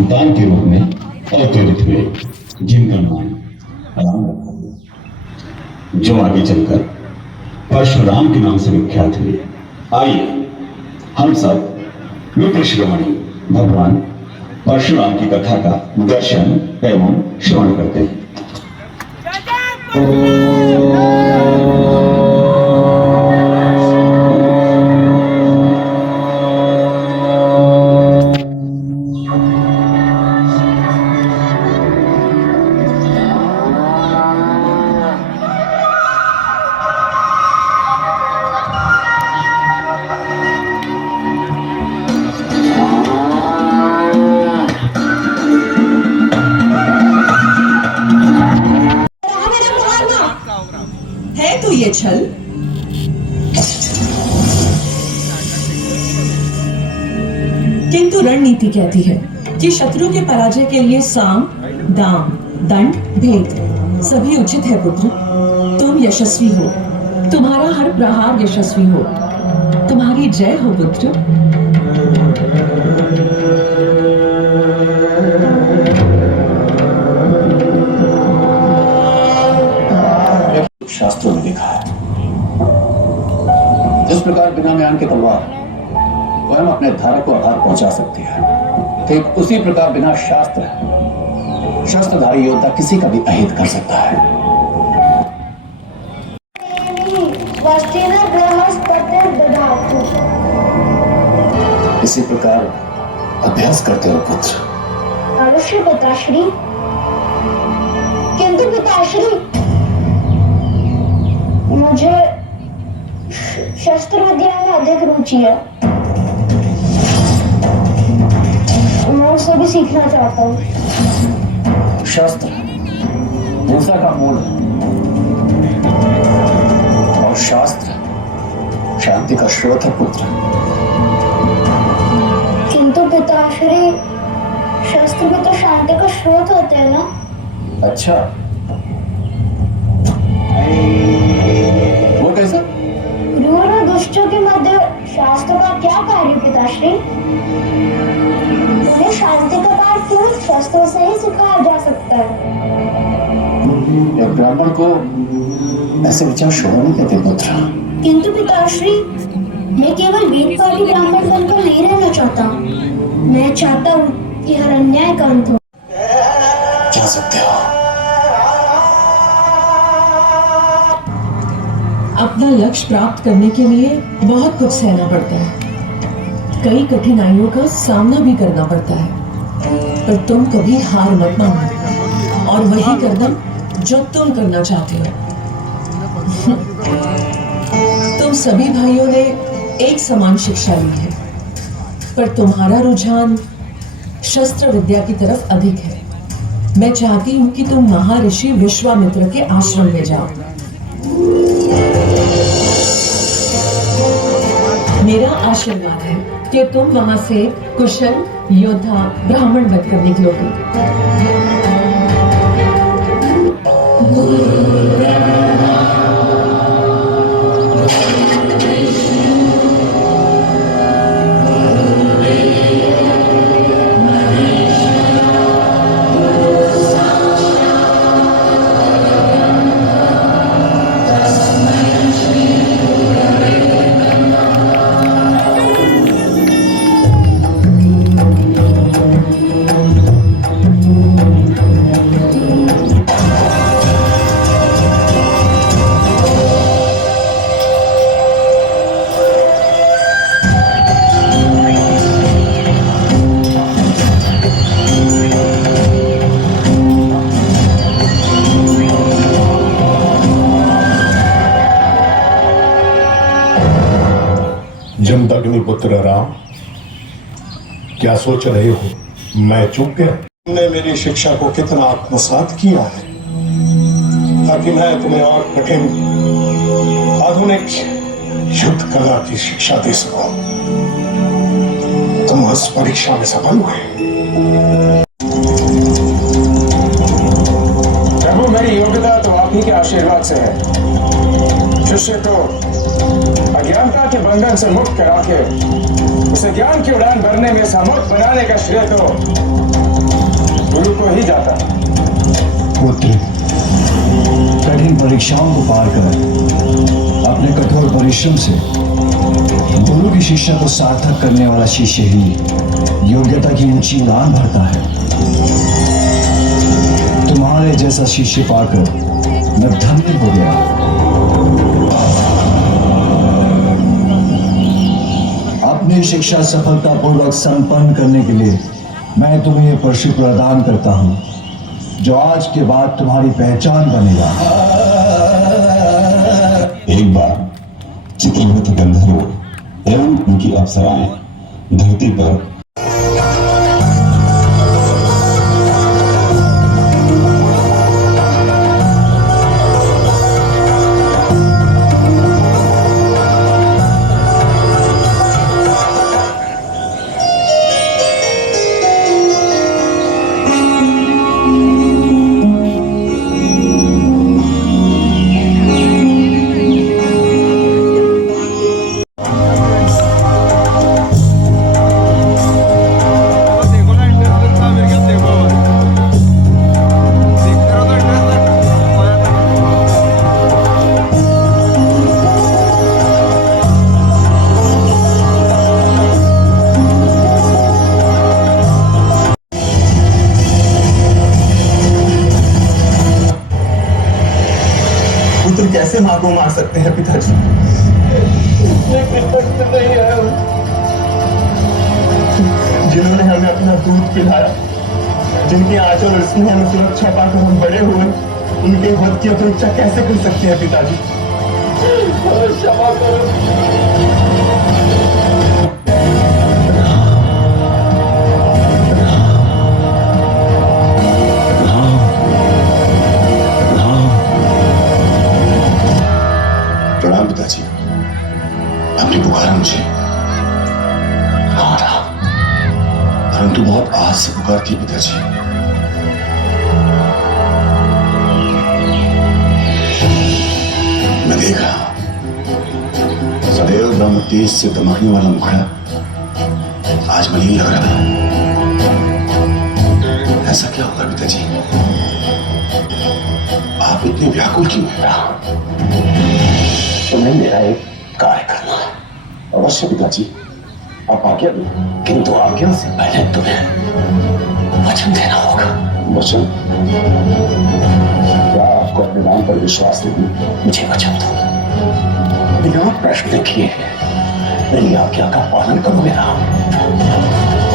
संतान के रूप में अवतरित हुए, जिनका नाम राम रखा गया, जो आगे चलकर परशुराम के नाम से विख्यात हुए। आइए हम सब मित्र शिरोमणि भगवान परशुराम की कथा का दर्शन एवं श्रवण करते हैं। है तो ये छल, किंतु रणनीति कहती है कि शत्रु के पराजय के लिए साम, दाम, दंड, भेद सभी उचित है पुत्र। तुम यशस्वी हो, तुम्हारा हर प्रहार यशस्वी हो, तुम्हारी जय हो पुत्र। शास्त्रों में लिखा है, जिस प्रकार बिना म्यान के तलवार स्वयं अपने धारक को आघात पहुंचा सकती है, ठीक उसी प्रकार बिना शस्त्रधारी योद्धा किसी का भी अहित कर सकता है। इसी प्रकार अभ्यास करते रहो पुत्र। अवश्य पिताश्री, किंतु पिताश्री मुझे शस्त्र विद्या में अधिक रुचि है। मैं उसे भी सीखना चाहता हूँ। शस्त्र हिंसा का मूल है और शास्त्र शांति का स्रोत है पुत्र। किंतु पिताश्री, शस्त्र भी तो शांति का स्रोत होते हैं ना? अच्छा, वो कैसे? क्रूर और दुष्टों के मध्य शास्त्र का क्या कार्य पिताश्री? उन्हें शांति का पाठ क्यों शस्त्रों से ही सिखाया जा सकता है? एक ब्राह्मण को ऐसे विचार शोभा नहीं देते पुत्र। किंतु पिताश्री, मैं केवल वेद पाठी ब्राह्मण बनकर नहीं रहना चाहता। मैं चाहता हूँ कि हर अन्याय का अंत हो। जा सकते हो। अपना लक्ष्य प्राप्त करने के लिए बहुत कुछ सहना पड़ता है, कई कठिनाइयों का सामना भी करना पड़ता है, पर तुम कभी हार मत मानो और वही करना जो तुम करना चाहते हो। तुम सभी भाइयों ने एक समान शिक्षा ली है, पर तुम्हारा रुझान शस्त्र विद्या की तरफ अधिक है। मैं चाहती हूँ कि तुम महर्षि विश्वामित्र के आश्रम में जाओ। मेरा आशीर्वाद है कि तुम वहां से कुशल योद्धा ब्राह्मण बनकर निकलोगे। जमदग्निपुत्र राम, क्या सोच रहे हो? मैं चूक गया? तुमने मेरी शिक्षा को कितना आत्मसात किया है ताकि मैं तुम्हें और कठिन आधुनिक युद्ध कला की शिक्षा दे सकूं। तुम उस परीक्षा में सफल हुए। प्रभु, मेरी योग्यता तो आप ही के आशीर्वाद से है। शिष्य को अज्ञानता के बंधन से मुक्त करा के उसे ज्ञान की उड़ान भरने में समर्थ बनाने का श्रेय तो वही जाता। पुत्र, कठिन परीक्षाओं को पार कर अपने कठोर परिश्रम से गुरु की शिक्षा को सार्थक करने वाला शिष्य ही योग्यता की ऊंची उड़ान भरता है। तुम्हारे जैसा शिष्य पाकर मैं धन्य हो गया। अपनी शिक्षा सफलतापूर्वक संपन्न करने के लिए मैं तुम्हें ये परशु प्रदान करता हूं, जो आज के बाद तुम्हारी पहचान बनेगा। एक बार चित्रवत गंधर्व एवं उनकी अप्सराएं धरती पर पुत्र कैसे मां को मार सकते हैं पिताजी? जिन्होंने हमें अपना दूध पिलाया, जिनके आंचल और स्नेह में सुरक्षा पाकर हम बड़े हुए, उनके वध की अपेक्षा कैसे कर सकते हैं पिताजी? क्षमा करो। प्रणाम पिताजी, आपने पुकारा मुझे। हाँ था, परंतु बहुत आज से पुकारती है पिताजी। मैं देख रहा हूं सदैव ब्रह्म तेज से दमकने वाला मुखड़ा आज मलिन लग रहा है। ऐसा क्या होगा पिताजी? आप इतने व्याकुल क्यों हैं? तुम्हें मेरा एक कार्य करना है। अवश्य पिताजी, आप आज्ञा दें। किंतु आज्ञा से पहले तुम्हें वचन देना होगा। वचन? क्या आपको अपने नाम पर विश्वास नहीं? मुझे वचन दो, बिना प्रश्न किए मेरी आज्ञा का पालन करोगे राम?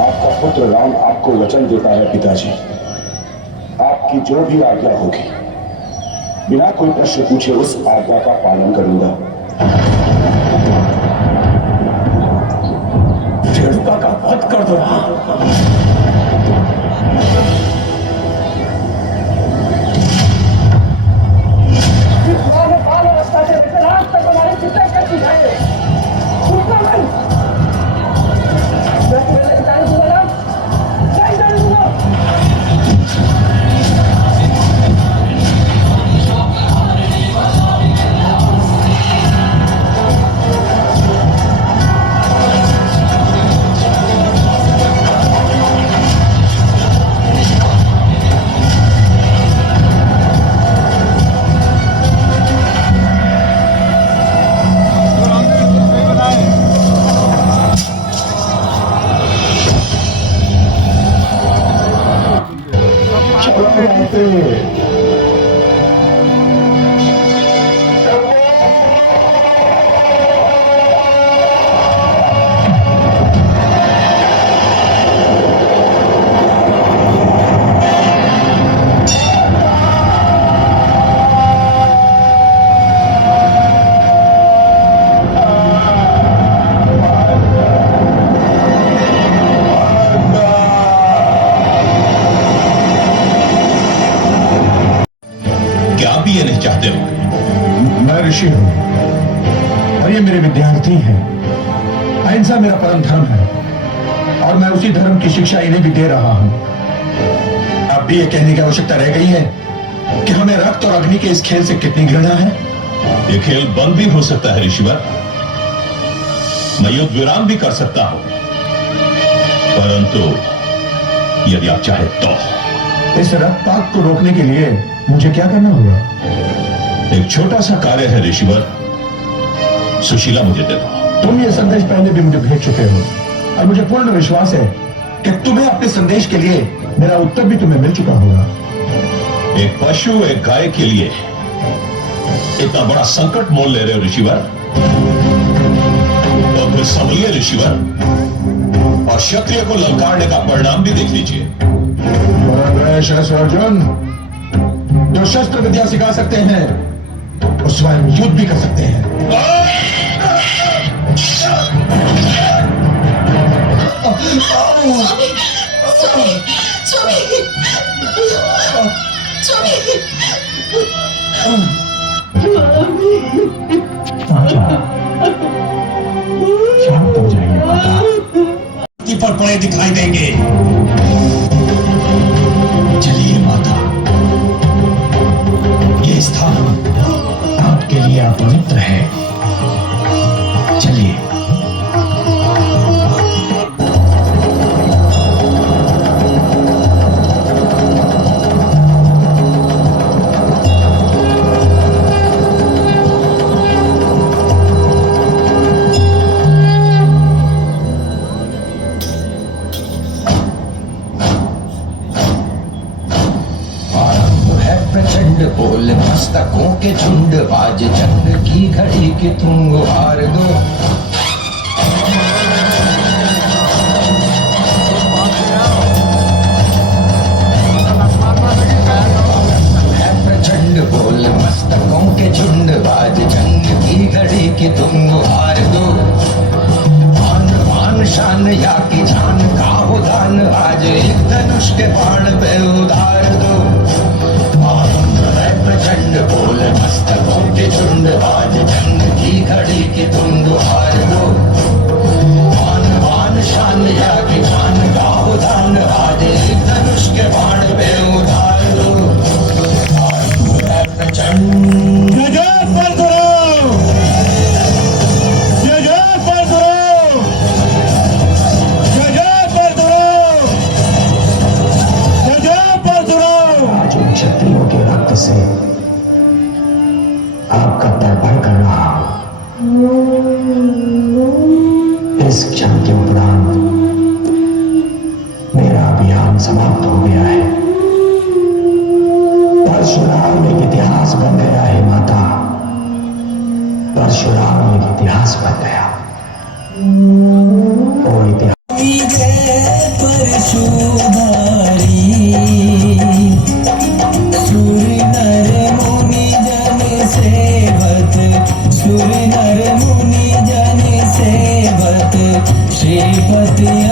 आपका पुत्र राम आपको वचन देता है पिताजी, आपकी जो भी आज्ञा होगी बिना कोई प्रश्न पूछे उस आज्ञा का पालन करूंगा। रेणुका का वध कर दो राम। ये नहीं चाहते हो? मैं ऋषि हूं और ये मेरे विद्यार्थी हैं। अहिंसा मेरा परम धर्म है और मैं उसी धर्म की शिक्षा इन्हें भी दे रहा हूं। अब भी ये कहने की आवश्यकता रह गई है कि हमें रक्त और अग्नि के इस खेल से कितनी घृणा है। ये खेल बंद भी हो सकता है ऋषिवर, मैं युद्ध विराम भी कर सकता हूं, परंतु यदि आप चाहे तो इस रक्तपात को रोकने के लिए मुझे क्या करना होगा? एक छोटा सा कार्य है ऋषिवर, सुशीला मुझे दे दो। तुम ये संदेश पहले भी मुझे भेज चुके हो और मुझे पूर्ण विश्वास है कि तुम्हें अपने संदेश के लिए मेरा उत्तर भी तुम्हें मिल चुका होगा। एक पशु एक गाय के लिए इतना बड़ा संकट मोल ले रहे हो ऋषिवर, तो फिर संभलिए ऋषिवर, और क्षत्रिय को ललकारने का परिणाम भी देख लीजिए। अर्जुन, जो शस्त्र विद्या सिखा सकते हैं वो स्वयं युद्ध भी कर सकते हैं। शांत हो जाइए माता। पर पड़े दिखाई देंगे। चलिए माता, ये स्थान आपके लिए अपवित्र है। चलिए। प्रचंड बोल मस्तकों के झुंड, बाज चंड की घड़ी के तुम गुहार दो। प्रचंड बोल मस्तकों के झुंड, बाज चंड की घड़ी के तुम गुहार दो। मान मान शान या की जान का हो दान, आज एक धनुष के बाण पे उधार दो। प्रचंड बोल मस्तकों के झुंड, बाज जंग की घड़ी के तुम दुहार दो। मान मान शान या की जान का उदान, आज एक धनुष के बाण पे उधार दो। प्रचंड क्षत्रियों के रक्त से आपका तर्पण कर रहा हूं। इस क्षण के उपरांत मेरा अभियान समाप्त हो गया है। परशुराम एक इतिहास बन गया है माता, परशुराम एक इतिहास बन गया। वो इतिहास श्रीपति